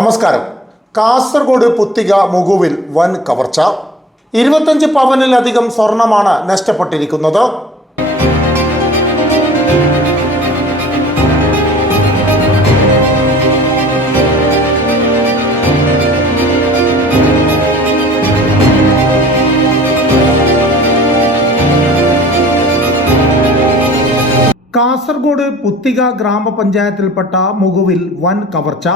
നമസ്കാരം. കാസർഗോഡ് പുത്തിക മുകുവിൽ വൻ കവർച്ച. 25 പവനിലധികം സ്വർണമാണ് നഷ്ടപ്പെട്ടിരിക്കുന്നത്. കാസർഗോഡ് പുത്തിക ഗ്രാമപഞ്ചായത്തിൽപ്പെട്ട മുകുവിൽ വൻ കവർച്ച.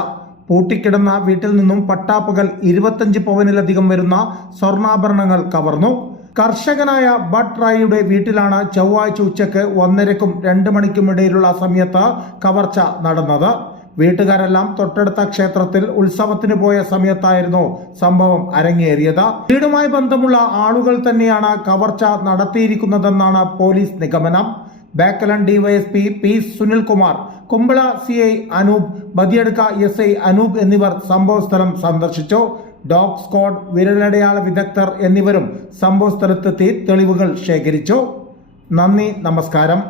പൂട്ടിക്കിടന്ന വീട്ടിൽ നിന്നും പട്ടാപ്പകൽ 25 പവനിലധികം വരുന്ന സ്വർണ്ണാഭരണങ്ങൾ കവർന്നു. കർഷകനായ ഭട്ട് റായിയുടെ വീട്ടിലാണ് ചൊവ്വാഴ്ച ഉച്ചയ്ക്ക് 1:30ക്കും 2 മണിക്കും ഇടയിലുള്ള സമയത്ത് കവർച്ച നടന്നത്. വീട്ടുകാരെല്ലാം തൊട്ടടുത്ത ക്ഷേത്രത്തിൽ ഉത്സവത്തിന് പോയ സമയത്തായിരുന്നു സംഭവം അരങ്ങേറിയത്. വീടുമായി ബന്ധമുള്ള ആളുകൾ തന്നെയാണ് കവർച്ച നടത്തിയിരിക്കുന്നതെന്നാണ് പോലീസ് നിഗമനം. ബേക്കലൻ DYSP P Sunilkumar, Kumbla CI Anoop, Badiadka SI Anoop എന്നിവർ സംഭവസ്ഥലം സന്ദർശിച്ചു. ഡോഗ് സ്ക്വാഡ്, വിരലടയാള വിദഗ്ധർ എന്നിവരും സംഭവസ്ഥലത്തെത്തി തെളിവുകൾ ശേഖരിച്ചു. നന്ദി, നമസ്കാരം.